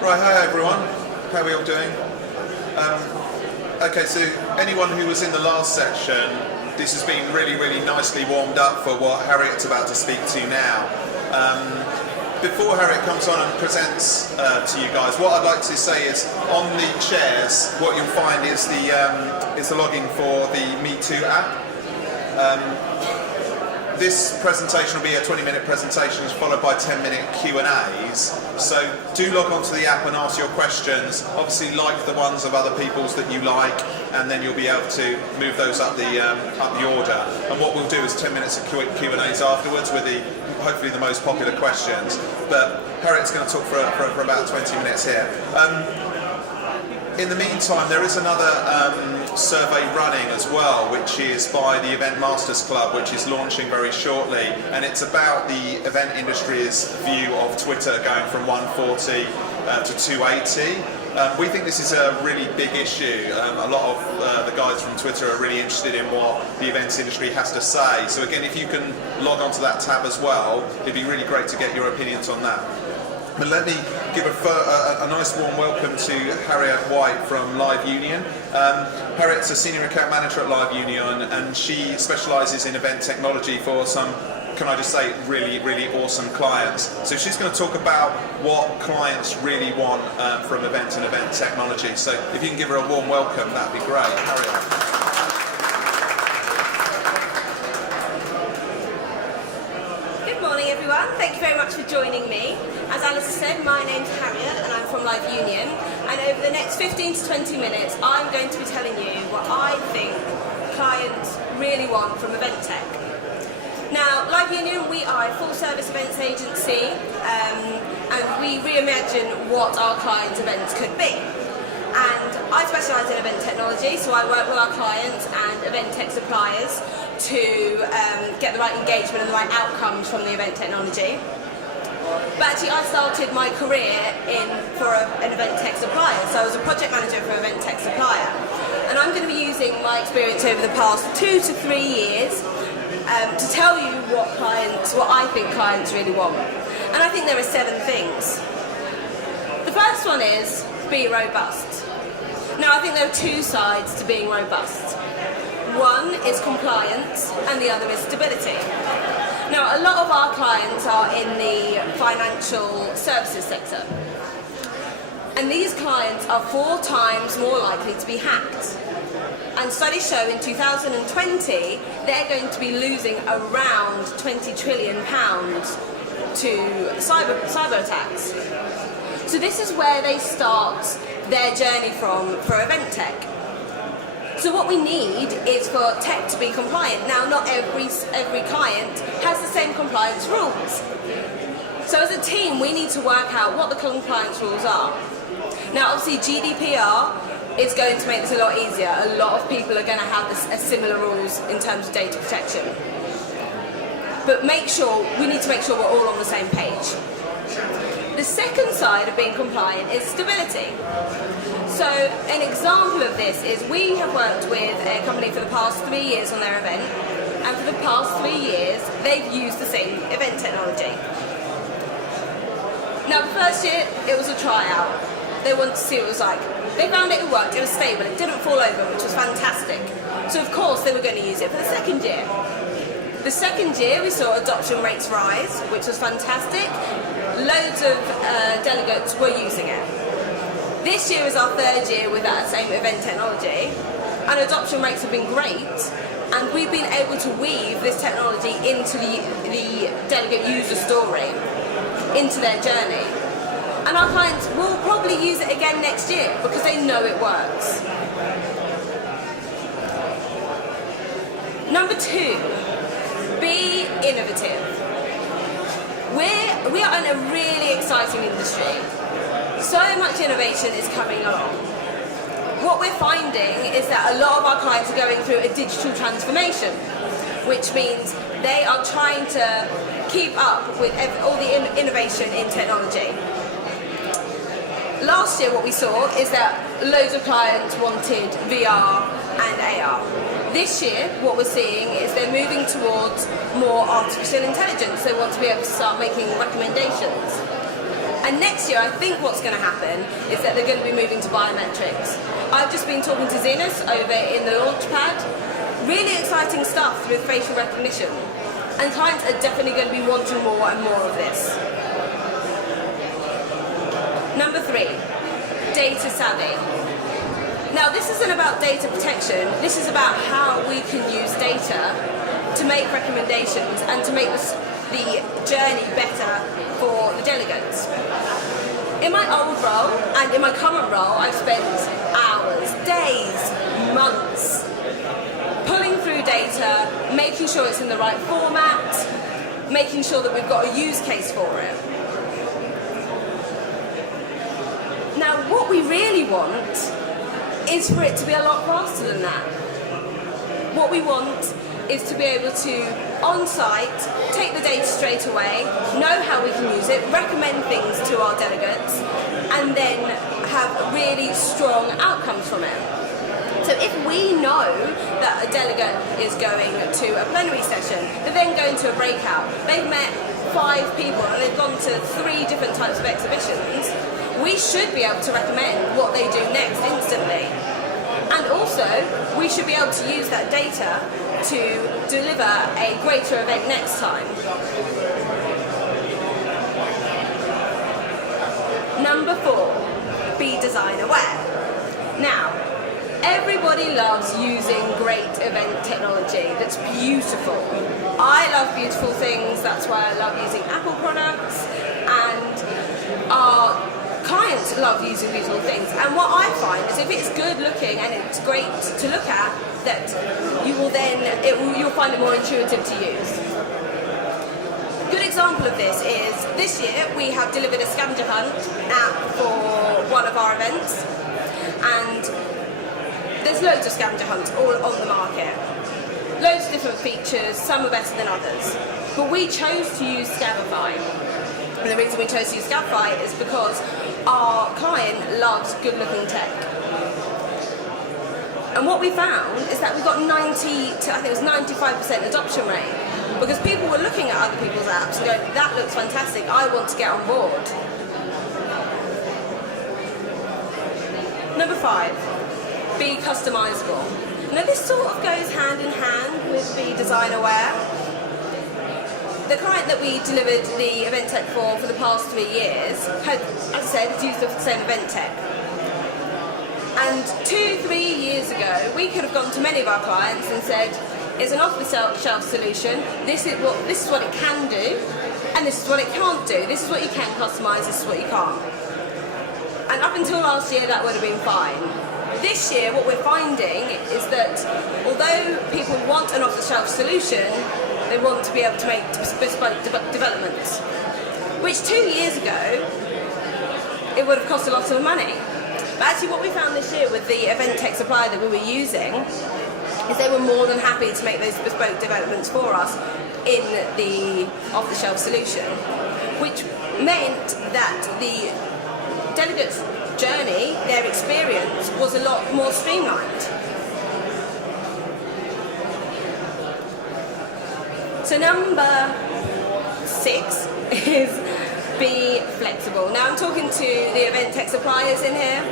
Right, hi everyone. How are we all doing? Okay, so anyone who was in the last section, this has been really nicely warmed up for what Harriette's about to speak to now. Before Harriette comes on and presents to you guys, what I'd like to say is on the chairs, what you'll find is the login for the Me Too app. This presentation will be a 20-minute presentation followed by 10-minute Q&As. So do log on to the app and ask your questions. Obviously like the ones of other people's that you like, and then you'll be able to move those up the order. And what we'll do is 10 minutes of Q&As afterwards with hopefully the most popular questions. But Harriette's going to talk for about 20 minutes here. In the meantime, there is another survey running as well, which is by the Event Masters Club, which is launching very shortly, and it's about the event industry's view of Twitter going from 140 to 280. We think this is a really big issue. A lot of the guys from Twitter are really interested in what the events industry has to say. So again, if you can log onto that tab as well, it'd be really great to get your opinions on that. But let me give a nice warm welcome to Harriette Wight from Live Union. Harriette's a senior account manager at Live Union, and she specialises in event technology for some, can I just say, really awesome clients. So she's going to talk about what clients really want from events and event technology. So if you can give her a warm welcome, that'd be great. Harriette. Thank you very much for joining me. As Alice said, my name's Harriette and I'm from Live Union, and over the next 15 to 20 minutes I'm going to be telling you what I think clients really want from event tech. Now, Live Union, we are a full service events agency, and we reimagine what our clients' events could be. And I specialise in event technology, so I work with our clients and event tech suppliers to get the right engagement and the right outcomes from the event technology. But actually I started my career for an event tech supplier, so I was a project manager for an event tech supplier. And I'm going to be using my experience over the past 2 to 3 years to tell you what I think clients really want. And I think there are 7 things. The first one is be robust. Now I think there are 2 sides to being robust. One is compliance and the other is stability. Now, a lot of our clients are in the financial services sector, and these clients are 4 times more likely to be hacked. And studies show in 2020 they're going to be losing around £20 trillion to cyber attacks. So this is where they start their journey for event tech. So what we need is for tech to be compliant. Now, not every client has the same compliance rules. So as a team, we need to work out what the compliance rules are. Now, obviously, GDPR is going to make this a lot easier. A lot of people are going to have similar rules in terms of data protection. But we need to make sure we're all on the same page. The second side of being compliant is stability. So an example of this is we have worked with a company for the past 3 years on their event, and for the past 3 years they've used the same event technology. Now the first year it was a tryout. They wanted to see what it was like. They found it worked, it was stable, it didn't fall over, which was fantastic. So of course they were going to use it for the second year. The second year we saw adoption rates rise, which was fantastic. Loads of delegates were using it. This year is our 3rd year with that same event technology, and adoption rates have been great, and we've been able to weave this technology into the delegate user story, into their journey. And our clients will probably use it again next year because they know it works. Number 2, be innovative. We are in a really exciting industry. So much innovation is coming along. What we're finding is that a lot of our clients are going through a digital transformation, which means they are trying to keep up with all the innovation in technology. Last year what we saw is that loads of clients wanted VR and AR. This year, what we're seeing is they're moving towards more artificial intelligence. They want to be able to start making recommendations. And And next year, I think what's going to happen is that they're going to be moving to biometrics. I've just been talking to Zenus over in the Launchpad. Really exciting stuff with facial recognition. And clients are definitely going to be wanting more and more of this. Number 3, data savvy. Now, this isn't about data protection. This is about how we can use data to make recommendations and to make the journey better for the delegates. In my old role and in my current role, I've spent hours, days, months pulling through data, making sure it's in the right format, making sure that we've got a use case for it. Now, what we really want is for it to be a lot faster than that. What we want is to be able to, on site, take the data straight away, know how we can use it, recommend things to our delegates, and then have really strong outcomes from it. So if we know that a delegate is going to a plenary session, they're then going to a breakout, they've met 5 people and they've gone to 3 different types of exhibitions, we should be able to recommend what they do next instantly. And also, we should be able to use that data to deliver a greater event next time. Number 4, be design aware. Now, everybody loves using great event technology that's beautiful. I love beautiful things, that's why I love using Apple products, and our clients love using beautiful things. And what I find is if it's good looking and it's great to look at, that you will then, you'll find it more intuitive to use. A good example of this is this year we have delivered a scavenger hunt app for one of our events, and there's loads of scavenger hunts all on the market. Loads of different features, some are better than others. But we chose to use Scavify. And the reason we chose to use Scavify is because our client loves good looking tech. And what we found is that we got 95% adoption rate, because people were looking at other people's apps and going, that looks fantastic, I want to get on board. Number 5, be customizable. Now this sort of goes hand in hand with the design aware. The client that we delivered the event tech for the past 3 years had, as I said, used the same event tech. And 2-3 years ago, we could have gone to many of our clients and said, it's an off-the-shelf solution, this is what it can do, and this is what it can't do. This is what you can customise, this is what you can't. And up until last year, that would have been fine. This year, what we're finding is that although people want an off-the-shelf solution, they want to be able to make bespoke developments, which 2 years ago, it would have cost a lot of money. But actually what we found this year with the event tech supplier that we were using is they were more than happy to make those bespoke developments for us in the off-the-shelf solution, which meant that the delegates' journey, their experience, was a lot more streamlined. So number 6 is be flexible. Now I'm talking to the event tech suppliers in here.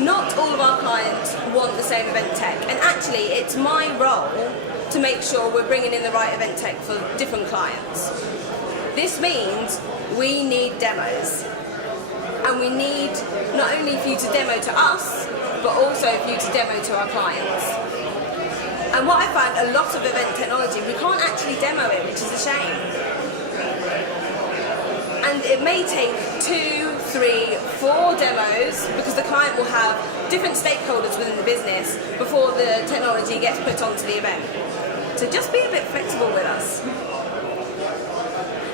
Not all of our clients want the same event tech, and actually it's my role to make sure we're bringing in the right event tech for different clients. This means we need demos, and we need not only for you to demo to us, but also for you to demo to our clients. And what I find, a lot of event technology, we can't actually demo it, which is a shame. And it may take 2, 3, 4 demos, because the client will have different stakeholders within the business before the technology gets put onto the event. So just be a bit flexible with us.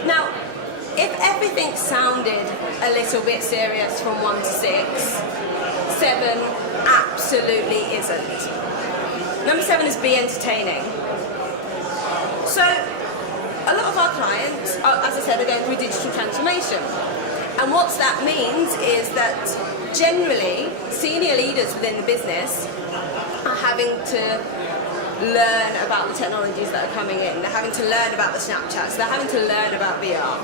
Now, if everything sounded a little bit serious from 1 to 6, 7 absolutely isn't. Number 7 is be entertaining. So, a lot of our clients, as I said, are going through digital transformation. And what that means is that generally, senior leaders within the business are having to learn about the technologies that are coming in. They're having to learn about the Snapchats. They're having to learn about VR.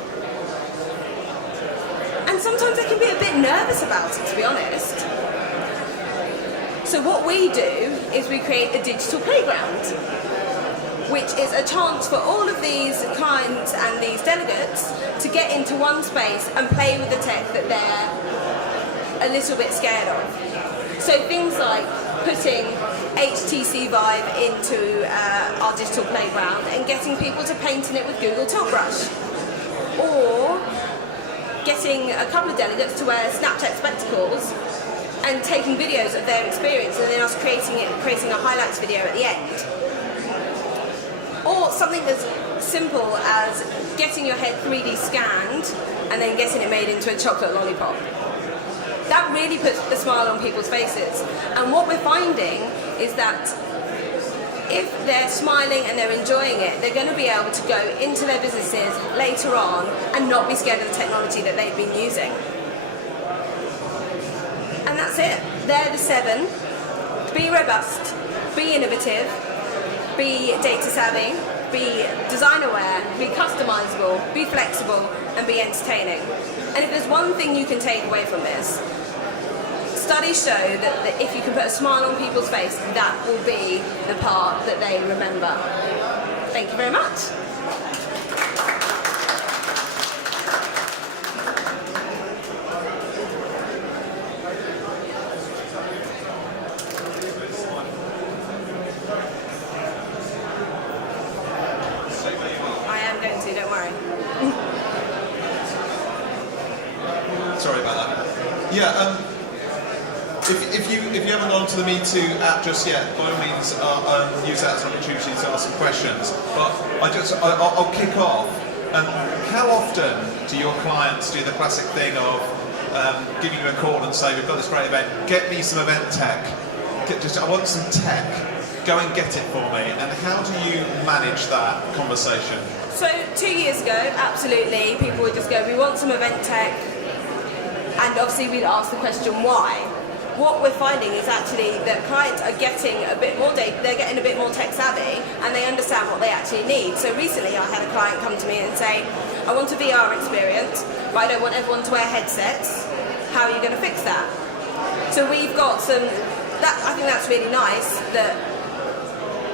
sometimes they can be a bit nervous about it, to be honest. So what we do is we create a digital playground, which is a chance for all of these clients and these delegates to get into one space and play with the tech that they're a little bit scared of. So things like putting HTC Vive into our digital playground and getting people to paint in it with Google Tilt Brush. Or getting a couple of delegates to wear Snapchat spectacles and taking videos of their experience and then us creating a highlights video at the end. Or something as simple as getting your head 3D scanned and then getting it made into a chocolate lollipop. That really puts the smile on people's faces. And what we're finding is that if they're smiling and they're enjoying it, they're going to be able to go into their businesses later on and not be scared of the technology that they've been using. And that's it. They're the 7. Be robust, be innovative, be data savvy, be design aware, be customizable, be flexible, and be entertaining. And if there's one thing you can take away from this, studies show that if you can put a smile on people's face, that will be the part that they remember. Thank you very much. I am going to, don't worry. Sorry about that. Yeah. If you haven't gone to the Me Too app just yet, by all means, use that as an opportunity to ask some questions. But I'll kick off. How often do your clients do the classic thing of giving you a call and say, we've got this great event, get me some event tech. I want some tech. Go and get it for me. And how do you manage that conversation? So 2 years ago, absolutely, people would just go, we want some event tech. And obviously we'd ask the question, why? What we're finding is actually that clients are getting a bit more data, they're getting a bit more tech savvy and they understand what they actually need. So recently I had a client come to me and say, I want a VR experience, but I don't want everyone to wear headsets. How are you going to fix that? So we've got some, I think that's really nice that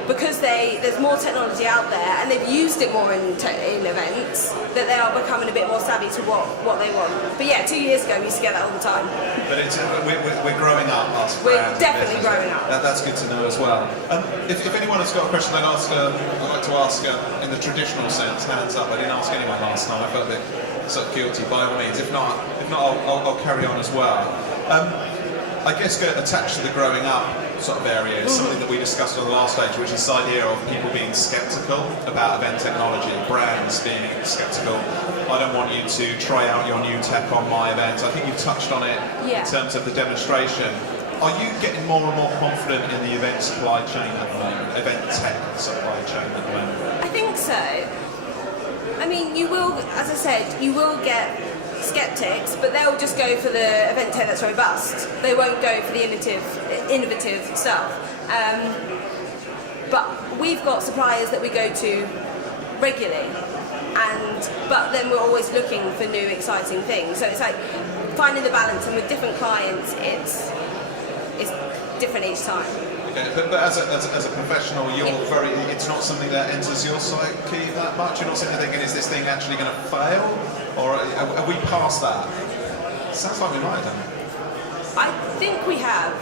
because there's more technology out there and they've used it more in events, that they are becoming a bit more savvy to what they want. But yeah, 2 years ago we used to get that all the time. But we're growing up, us. We're definitely growing up. That's good to know as well. If anyone has got a question I'd like to ask in the traditional sense, hands up. I didn't ask anyone last time. I felt a bit sort of guilty, by all means. If not, I'll carry on as well. I guess attached to the growing up sort of area is something that we discussed on the last stage, which is this idea of people being sceptical about event technology, brands being sceptical. I don't want you to try out your new tech on my event. I think you've touched on it in terms of the demonstration. Are you getting more and more confident in the event supply chain at the moment, event tech supply chain at the moment? I think so. I mean, you will, as I said, you will get skeptics, but they'll just go for the event tech that's robust. They won't go for the innovative stuff. But we've got suppliers that we go to regularly, but then we're always looking for new exciting things. So it's like finding the balance, and with different clients, it's different each time. Okay, but as a professional, it's not something that enters your psyche that much. You're not sitting there thinking, is this thing actually going to fail? Or are we past that? Sounds like we might have done. I think we have.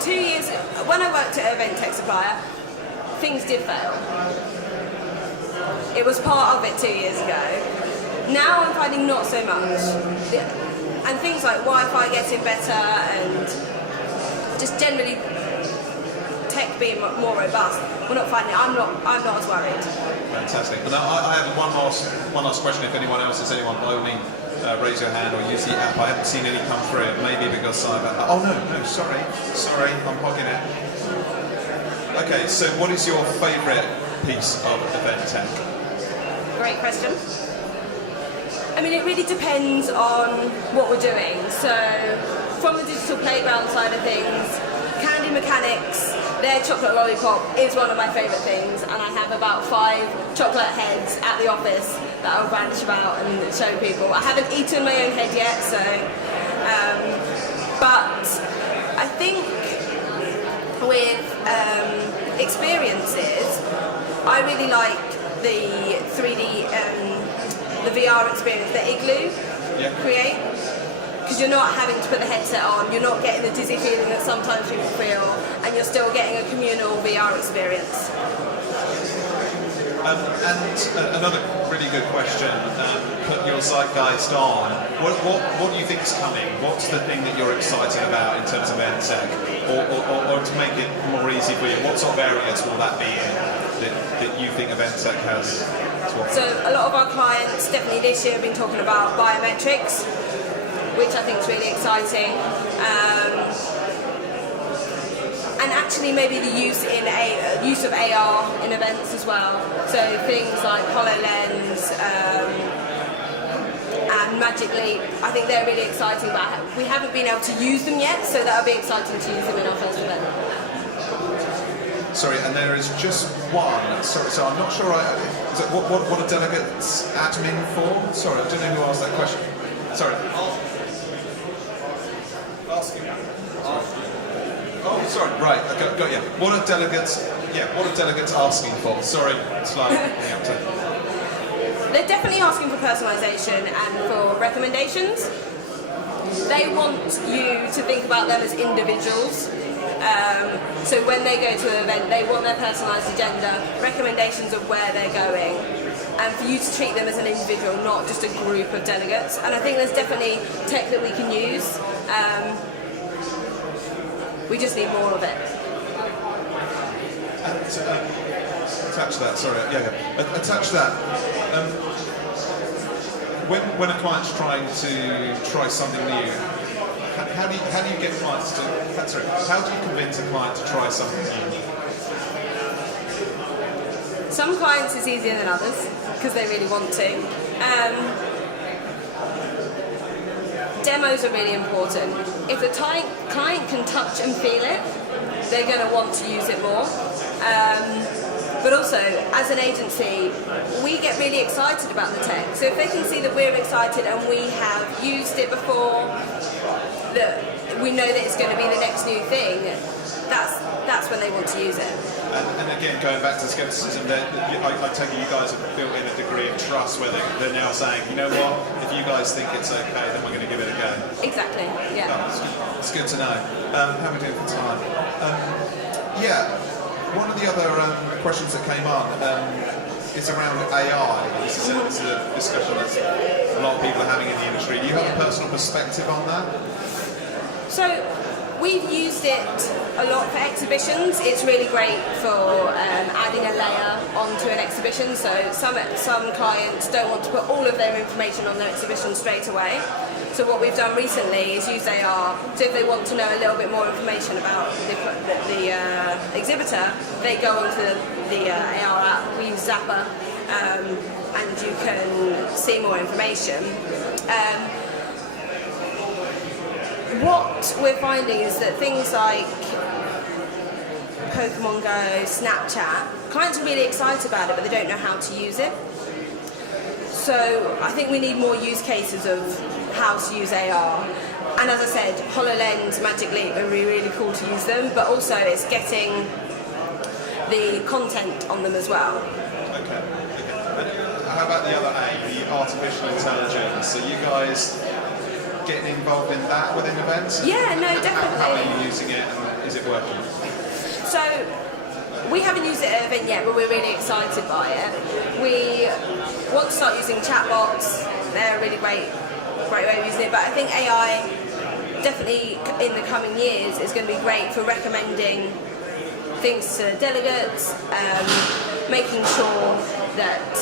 2 years, when I worked at an event tech supplier, things did fail. It was part of it 2 years ago. Now I'm finding not so much. And things like Wi-Fi getting better and just generally tech being more robust, we're not finding it. I'm not as worried. Fantastic. And I have one last question. If anyone else has anyone, by all means, raise your hand or use the app. I haven't seen any come through. Maybe because oh no, sorry, I'm hogging it. Okay, so what is your favourite piece of event tech? Great question. I mean, it really depends on what we're doing. So, from the digital playground side of things, Candy Mechanics, their chocolate lollipop is one of my favourite things, and I have about 5 chocolate heads at the office that I'll brandish about and show people. I haven't eaten my own head yet, so but I think with experiences, I really like the 3D, the VR experience that Igloo create, because you're not having to put the headset on, you're not getting the dizzy feeling that sometimes people feel, and you're still getting a communal VR experience. And another really good question, put your zeitgeist on. What do you think is coming? What's the thing that you're excited about in terms of EdTech? Or to make it more easy for you, what sort of areas will that be in that you think EdTech has to offer? So a lot of our clients definitely this year have been talking about biometrics, which I think is really exciting. And actually maybe the use of AR in events as well. So things like HoloLens and Magic Leap, I think they're really exciting, but we haven't been able to use them yet, so that'll be exciting to use them in our first event. Sorry, and there is just one. Sorry, so I'm not sure. What are delegates admin for? Sorry, I don't know who asked that question. Sorry. Oh, sorry. Right, I got you. What are delegates? Yeah, what are delegates asking for? Sorry, slightly. They're definitely asking for personalisation and for recommendations. They want you to think about them as individuals. So when they go to an event, they want their personalised agenda, recommendations of where they're going, and for you to treat them as an individual, not just a group of delegates. And I think there's definitely tech that we can use. We just need more of it. Attach that, sorry, attach that. When a client's trying to try something new, how do you get clients to, how do you convince a client to try something new? Some clients it's easier than others, because they really want to. Demos are really important. If the client can touch and feel it, they're going to want to use it more. But also, as an agency, we get really excited about the tech. So if they can see that we're excited and we have used it before, that we know that it's going to be the next new thing, that's when they want to use it. And again, going back to skepticism, I take it you guys have built in a degree of trust where they're now saying, you know what, if you guys think it's okay, then we're going to give it a go. Exactly, yeah. Oh, it's good to know. How are we doing for time? One of the other questions that came on is around AI. This is a discussion that a lot of people are having in the industry. Do you have a personal perspective on that? So, we've used it a lot for exhibitions. It's really great for adding a layer onto an exhibition. So some clients don't want to put all of their information on their exhibition straight away. So what we've done recently is use AR. So if they want to know a little bit more information about the exhibitor, they go onto the AR app. We use Zapper, and you can see more information. What we're finding is that things like Pokemon Go, Snapchat, clients are really excited about it, but they don't know how to use it. So I think we need more use cases of how to use AR. And as I said, HoloLens, Magic Leap are really cool to use them, but also it's getting the content on them as well. Okay. How about the other A, the artificial intelligence? Are you guys getting involved in that within events? Yeah, no, definitely. How are you using it and is it working? So, we haven't used it at an event yet, but we're really excited by it. We want to start using chatbots. They're a really great way of using it, but I think AI definitely in the coming years is going to be great for recommending things to delegates, making sure that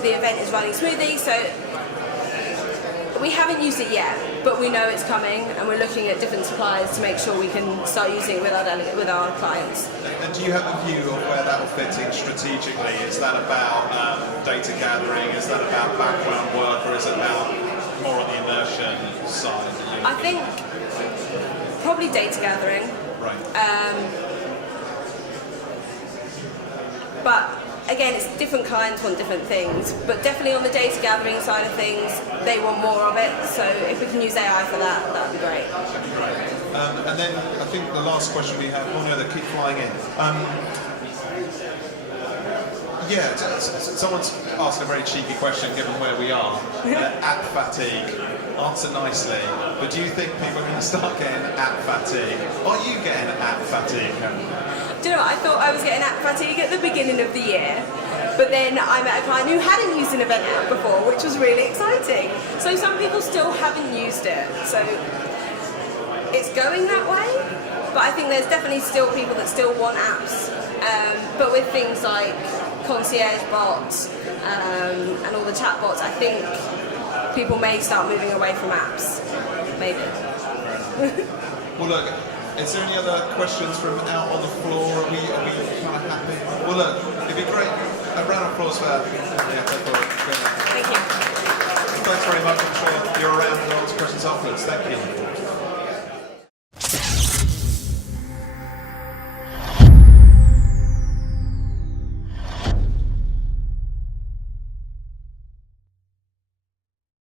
the event is running smoothly. So we haven't used it yet, but we know it's coming, and we're looking at different suppliers to make sure we can start using it with our clients. And do you have a view of where that will fit in strategically? Is that about data gathering? Is that about background work, or is it about more on the immersion side? I think probably data gathering. Right. But again, it's different clients want different things, but definitely on the data gathering side of things, they want more of it. So if we can use AI for that, that'd be great. And then I think the last question we have, oh no, they keep flying in. Yeah, someone's asked a very cheeky question given where we are. App fatigue. Answer nicely. But do you think people are going to start getting app fatigue? Are you getting app fatigue? Do you know what? I thought I was getting app fatigue at the beginning of the year, but then I met a client who hadn't used an event app before, which was really exciting. So some people still haven't used it. So it's going that way, but I think there's definitely still people that still want apps. But with things like concierge bots and all the chat bots, I think people may start moving away from apps. Maybe. Well, look, is there any other questions from out on the floor? Are we kind of happy? Well, look, it'd be great. A round of applause for Harriette. Thank you. Thanks very much. I'm sure you're around to answer questions afterwards. Thank you.